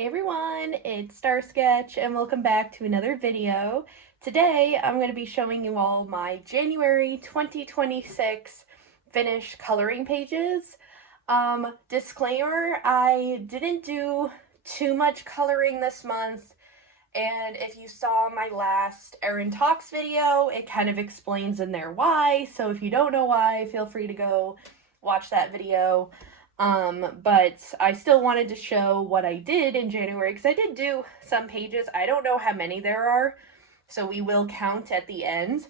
Hey everyone, it's Star Sketch and welcome back to another video. Today I'm going to be showing you all my January 2026 finished coloring pages. Disclaimer, I didn't do too much coloring this month, and if you saw my last Erin Talks video, it kind of explains in there why, so if you don't know why, feel free to go watch that video. But I still wanted to show what I did in January because I did do some pages. I don't know how many there are, so we will count at the end.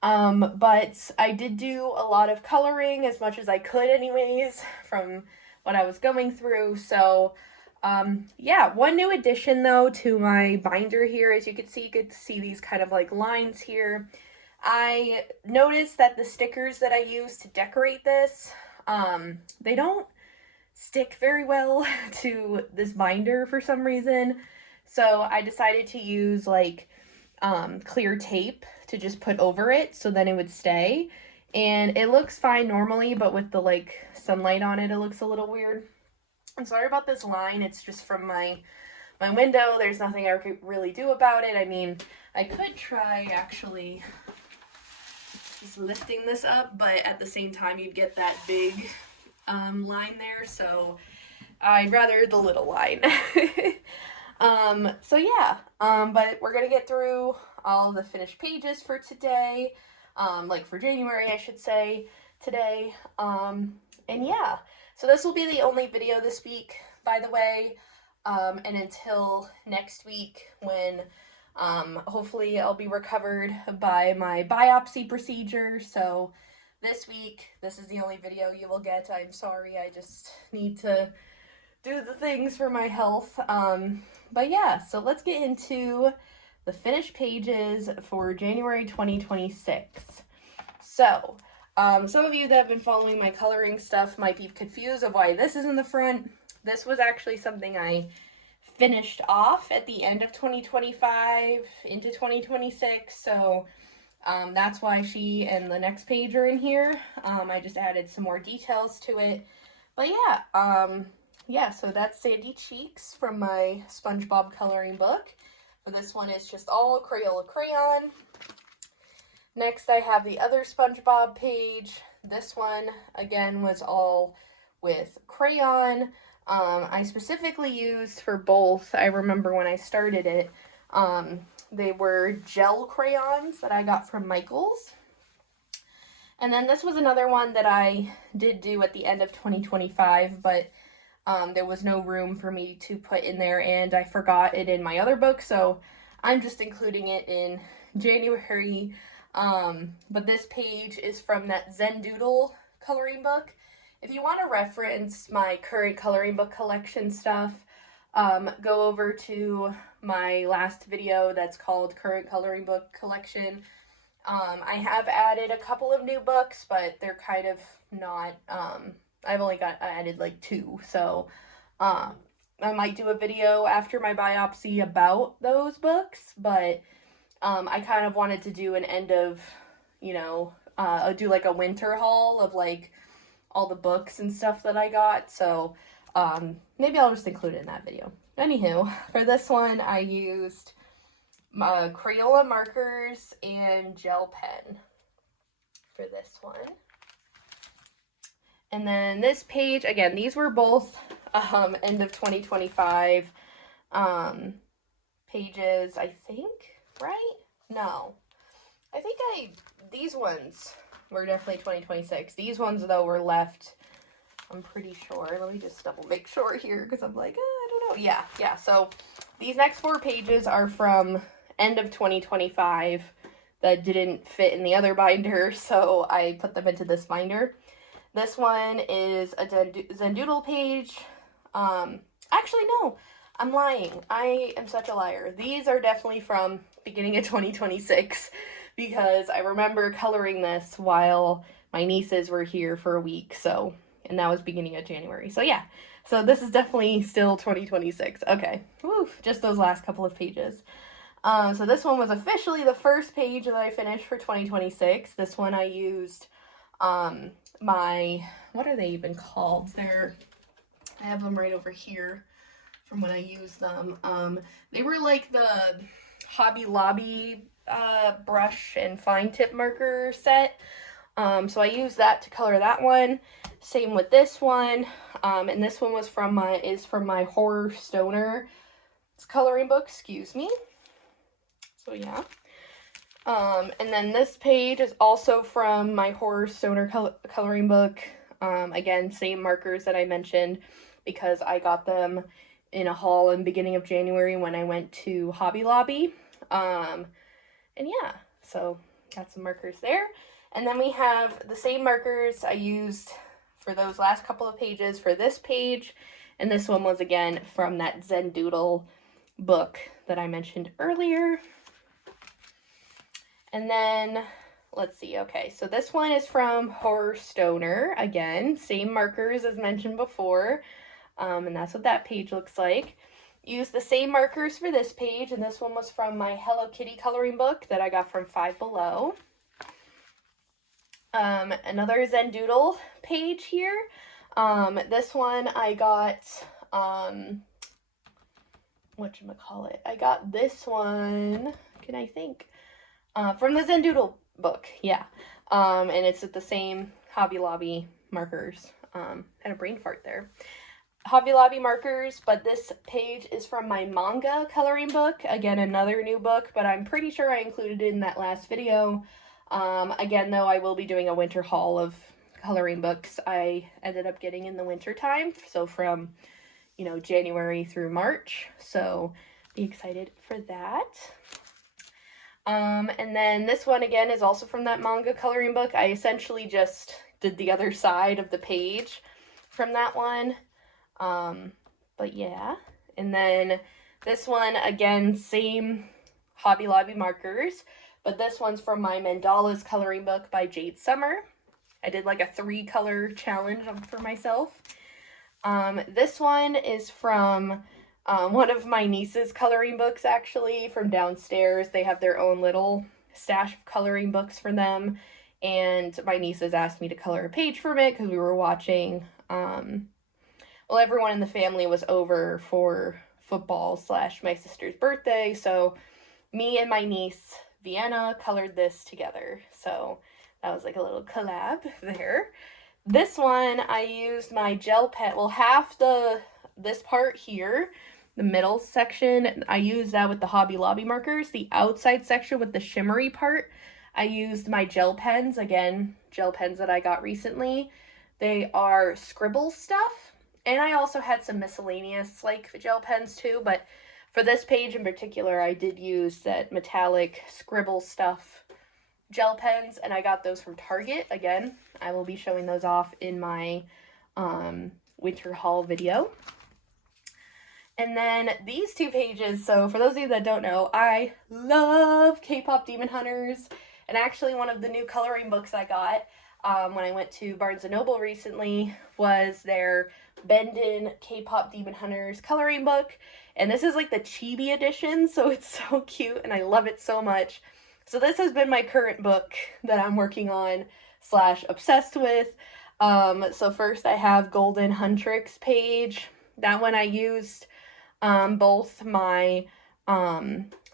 But I did do a lot of coloring, as much as I could anyways, from what I was going through. So, yeah, one new addition though to my binder here, as you could see these kind of like lines here. I noticed that the stickers that I use to decorate this, they don't stick very well to this binder for some reason. So I decided to use like clear tape to just put over it so then it would stay. And it looks fine normally, but with the like sunlight on it, it looks a little weird. I'm sorry about this line. It's just from my window. There's nothing I could really do about it. I mean, I could try actually just lifting this up, but at the same time you'd get that big line there, so I'd rather the little line. So yeah, but we're gonna get through all the finished pages for today, like for January, I should say, today. And yeah, so this will be the only video this week, by the way, and until next week when hopefully I'll be recovered by my biopsy procedure. So this week, this is the only video you will get. I'm sorry, I just need to do the things for my health. But yeah, so let's get into the finished pages for January 2026. So, some of you that have been following my coloring stuff might be confused of why this is in the front. This was actually something I finished off at the end of 2025 into 2026, so that's why she and the next page are in here. I just added some more details to it. But yeah, so that's Sandy Cheeks from my SpongeBob coloring book. For this one, it's just all Crayola crayon. Next, I have the other SpongeBob page. This one, again, was all with crayon. I specifically used for both, I remember when I started it, they were gel crayons that I got from Michaels. And then this was another one that I did do at the end of 2025, but there was no room for me to put in there, and I forgot it in my other book, so I'm just including it in January. But this page is from that Zen Doodle coloring book. If you want to reference my current coloring book collection stuff, go over to my last video that's called Current Coloring Book Collection. I have added a couple of new books, but they're kind of not, I've only added like 2, so I might do a video after my biopsy about those books, but I kind of wanted to do an end of, do like a winter haul of like all the books and stuff that I got, so maybe I'll just include it in that video. Anywho, for this one, I used Crayola markers and gel pen for this one. And then this page, again, these were both end of 2025 pages, I think, right? No. I think these ones were definitely 2026. These ones, though, were left, I'm pretty sure. Let me just double make sure here, because I'm like, I don't know. Yeah. So these next 4 pages are from end of 2025 that didn't fit in the other binder, so I put them into this binder. This one is a Zendoodle page. Actually, no, I'm lying. I am such a liar. These are definitely from beginning of 2026 because I remember coloring this while my nieces were here for a week, so, and that was beginning of January. So yeah, so this is definitely still 2026. Okay, woo, just those last couple of pages. So this one was officially the first page that I finished for 2026. This one I used my, what are they even called? I have them right over here from when I used them. They were like the Hobby Lobby brush and fine tip marker set. So I used that to color that one. Same with this one. And this one was from my Horror Stoner coloring book, excuse me. So yeah. And then this page is also from my Horror Stoner coloring book. Again, same markers that I mentioned because I got them in a haul in the beginning of January when I went to Hobby Lobby. And yeah, so got some markers there. And then we have the same markers I used for those last couple of pages for this page. And this one was again from that Zen Doodle book that I mentioned earlier. And then, let's see, okay, so this one is from Horror Stoner, again, same markers as mentioned before, and that's what that page looks like. Use the same markers for this page, and this one was from my Hello Kitty coloring book that I got from Five Below. Another Zen Doodle page here. This one I got, whatchamacallit, I got this one, can I think? From the Zen Doodle book, yeah. And it's with the same Hobby Lobby markers. Had a brain fart there. Hobby Lobby markers, but this page is from my manga coloring book. Again, another new book, but I'm pretty sure I included it in that last video. Again, though, I will be doing a winter haul of coloring books I ended up getting in the winter time. So from, you know, January through March. So be excited for that. And then this one again is also from that manga coloring book. I essentially just did the other side of the page from that one. But yeah. And then this one, again, same Hobby Lobby markers, but this one's from my Mandalas coloring book by Jade Summer. I did like a 3-color challenge for myself. This one is from one of my niece's coloring books, actually, from downstairs. They have their own little stash of coloring books for them, and my nieces asked me to color a page from it because we were watching, well, everyone in the family was over for football / my sister's birthday, so me and my niece, Vienna, colored this together, so that was like a little collab there. This one, I used my gel pen, well, half this part here, the middle section, I used that with the Hobby Lobby markers. The outside section with the shimmery part, I used my gel pens. Again, gel pens that I got recently. They are Scribble stuff. And I also had some miscellaneous like gel pens too. But for this page in particular, I did use that metallic Scribble stuff gel pens. And I got those from Target. Again, I will be showing those off in my winter haul video. And then these 2 pages, so for those of you that don't know, I love K-Pop Demon Hunters, and actually one of the new coloring books I got when I went to Barnes & Noble recently was their Bendin K-Pop Demon Hunters coloring book, and this is like the chibi edition, so it's so cute, and I love it so much. So this has been my current book that I'm working on / obsessed with. So first I have Golden Huntrix page. That one I used both my,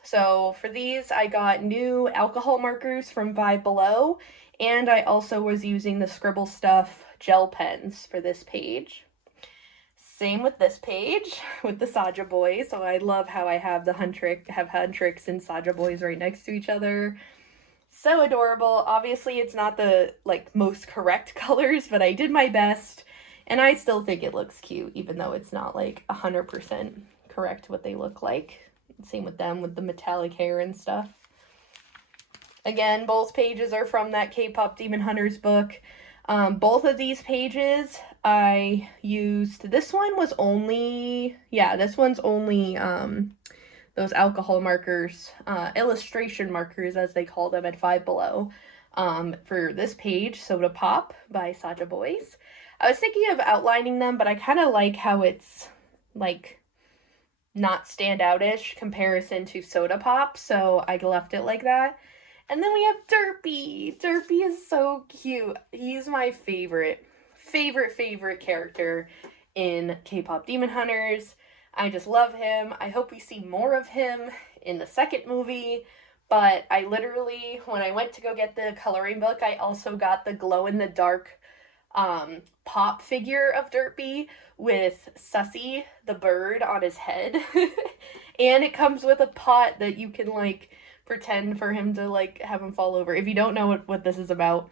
so for these I got new alcohol markers from Five Below, and I also was using the Scribble Stuff gel pens for this page. Same with this page with the Saja Boys, so I love how I have Huntrix and Saja Boys right next to each other. So adorable. Obviously it's not the like most correct colors, but I did my best, and I still think it looks cute even though it's not like 100% correct what they look like. Same with them with the metallic hair and stuff. Again, both pages are from that K-Pop Demon Hunters book. Both of these pages I used, this one's only those alcohol markers, illustration markers as they call them at Five Below. For this page, Soda Pop by Saja Boys. I was thinking of outlining them, but I kind of like how it's like not standout-ish comparison to Soda Pop, so I left it like that. And then we have Derpy. Derpy is so cute. He's my favorite character in K-Pop Demon Hunters. I just love him. I hope we see more of him in the second movie. But I literally, when I went to go get the coloring book, I also got the glow-in-the-dark pop figure of Derpy with Sussy the bird on his head. And it comes with a pot that you can like pretend for him to like have him fall over. If you don't know what this is about,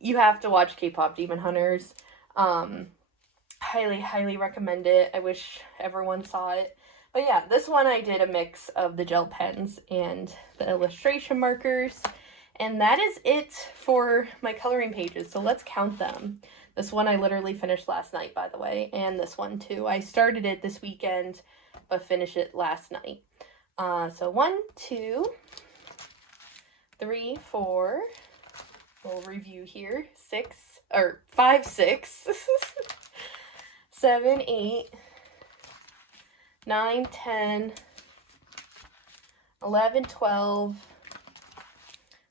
you have to watch K-pop Demon Hunters. Highly, highly recommend it. I wish everyone saw it. But yeah, this one I did a mix of the gel pens and the illustration markers. And that is it for my coloring pages. So let's count them. This one I literally finished last night, by the way. And this one too. I started it this weekend, but finished it last night. So 1, 2, 3, 4. We'll review here. 5, 6. 7, 8. 9, 10, 11, 12,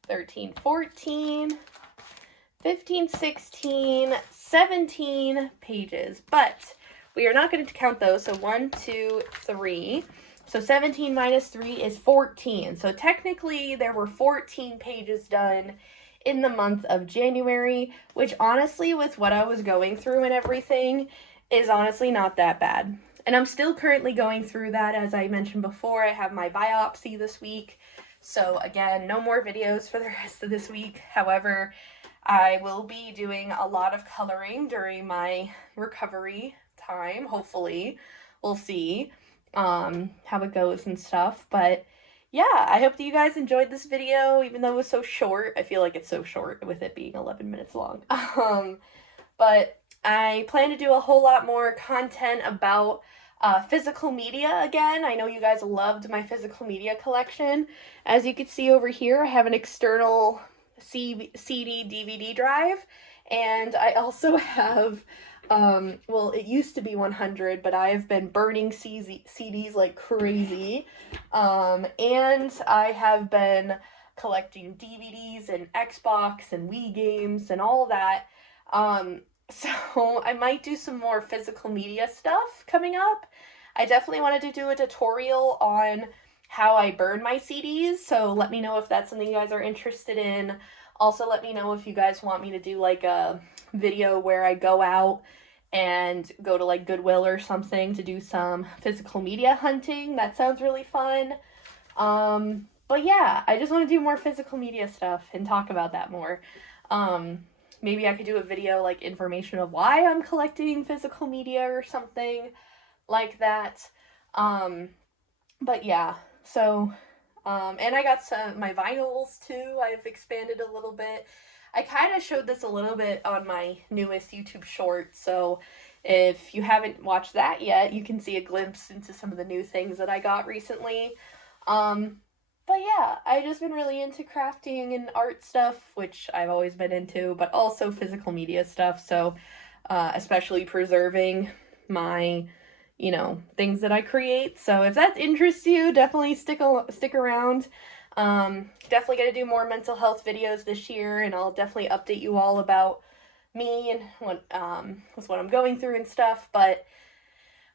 13, 14, 15, 16, 17 pages. But we are not going to count those. So 1, 2, 3. So 17 minus 3 is 14. So technically there were 14 pages done in the month of January, which honestly, with what I was going through and everything, is honestly not that bad. And I'm still currently going through that. As I mentioned before, I have my biopsy this week. So again, no more videos for the rest of this week. However, I will be doing a lot of coloring during my recovery time, hopefully. We'll see how it goes and stuff. But yeah, I hope that you guys enjoyed this video, even though it was so short. I feel like it's so short with it being 11 minutes long. But I plan to do a whole lot more content about physical media again. I know you guys loved my physical media collection. As you can see over here, I have an external CD DVD drive, and I also have, well, it used to be 100, but I have been burning CDs like crazy, and I have been collecting DVDs and Xbox and Wii games and all that. So I might do some more physical media stuff coming up. I definitely wanted to do a tutorial on how I burn my CDs, so let me know if that's something you guys are interested in. Also, let me know if you guys want me to do like a video where I go out and go to like Goodwill or something to do some physical media hunting. That sounds really fun. But yeah, I just want to do more physical media stuff and talk about that more. Maybe I could do a video like information of why I'm collecting physical media or something like that. But yeah, so, and I got my vinyls too. I've expanded a little bit. I kind of showed this a little bit on my newest YouTube short, so if you haven't watched that yet, you can see a glimpse into some of the new things that I got recently. But yeah, I've just been really into crafting and art stuff, which I've always been into, but also physical media stuff, so especially preserving my, you know, things that I create. So if that interests you, definitely stick around. Definitely gonna do more mental health videos this year, and I'll definitely update you all about me and what I'm going through and stuff. But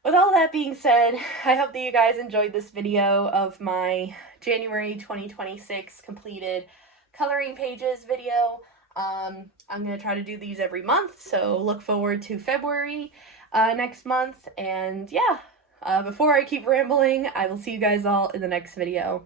with all that being said, I hope that you guys enjoyed this video of my January 2026 completed coloring pages video. I'm going to try to do these every month, so look forward to February next month. And yeah, before I keep rambling, I will see you guys all in the next video.